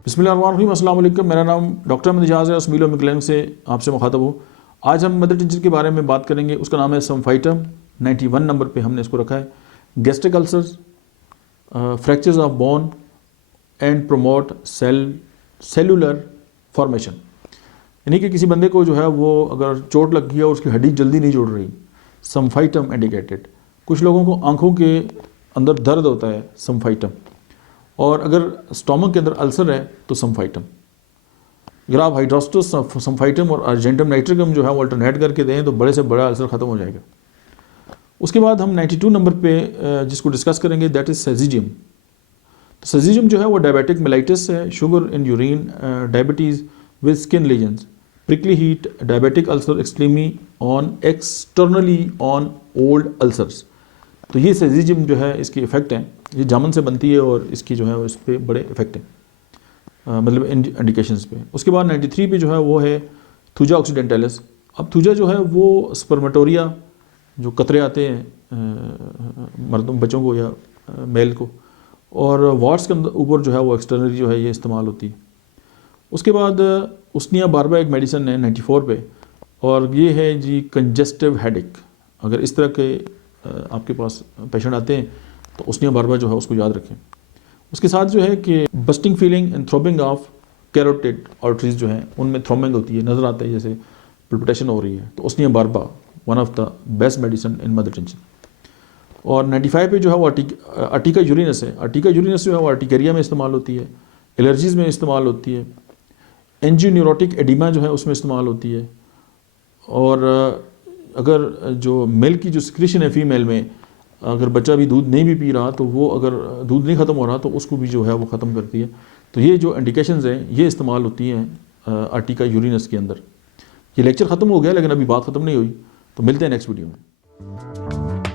बिस्मिल्लाहिर्रहमानिर्रहीम, अस्सलाम वालेकुम। मेरा नाम डॉक्टर अहमद इजाज़ है, अस्मीलो मिक्लेंग से आपसे मुखातब हूँ। आज हम मदर टिंचर के बारे में बात करेंगे। उसका नाम है सम्फाइटम। 91 नंबर पे हमने इसको रखा है। Gastric ulcers, fractures of bone and promote cellular formation, यानी कि किसी बंदे को जो है वो अगर चोट लग गई है और उसकी हड्डी जल्दी नहीं जुड़ रही, सम्फाइटम इंडिकेटेड। कुछ लोगों को आंखों के अंदर दर्द होता है, सम्फाइटम। और अगर स्टोमक के अंदर अल्सर है तो सम्फाइटम। अगर आप हाइड्रोस्टस सम्फाइटम और अर्जेंटम नाइट्रिकम जो है वो अल्टरनेट करके दें तो बड़े से बड़ा अल्सर ख़त्म हो जाएगा। उसके बाद हम 92 नंबर पे जिसको डिस्कस करेंगे दैट इज़ सेजिजियम। तो सेजिजियम जो है वो डायबिटिक मेलाइटिस है, sugar in urine, diabetes with skin lesions, prickly heat, diabetic ulcer extremely on externally on old ulcers. तो ये सेजिजियम जो है इसकी इफ़ेक्ट हैं, ये जामुन से बनती है और इसकी जो है इस पर बड़े इफेक्ट हैं, मतलब इंडिकेशंस पे। उसके बाद 93 पे जो है वो है थूजा ऑक्सीडेंटलिस। अब थूजा जो है वो स्पर्मेटोरिया, जो कतरे आते हैं मर्दों बच्चों को या मेल को, और वार्ड्स के ऊपर जो है वो एक्सटर्नली जो है ये इस्तेमाल होती है। उसके बाद उस्निया बारबा एक मेडिसन है 94 पे, और ये है जी कंजेस्टिव हेडेक। अगर इस तरह के आपके पास पेशेंट आते हैं तो उस्निया बारबा जो है उसको याद रखें। उसके साथ जो है कि bursting feeling and throbbing of carotid arteries जो हैं उनमें थ्रोमिंग होती है, नज़र आता है जैसे पल्पिटेशन हो रही है, तो Usnea barba one of the best medicine in mother tincture. और 95 पे जो है वो अर्टिका यूरिनस है। अर्टिका यूरिनस जो है वो अर्टिकेरिया में इस्तेमाल होती है, एलर्जीज़ में इस्तेमाल होती है, एंजियोन्यूरोटिक एडिमा जो है उसमें इस्तेमाल होती है। और अगर जो मिल्क की जो सिक्रीशन है फीमेल में, अगर बच्चा भी दूध नहीं भी पी रहा तो वो अगर दूध नहीं ख़त्म हो रहा तो उसको भी जो है वो ख़त्म करती है। तो ये जो इंडिकेशंस हैं ये इस्तेमाल होती हैं अर्टिका यूरिनस के अंदर। ये लेक्चर ख़त्म हो गया लेकिन अभी बात ख़त्म नहीं हुई, तो मिलते हैं नेक्स्ट वीडियो में।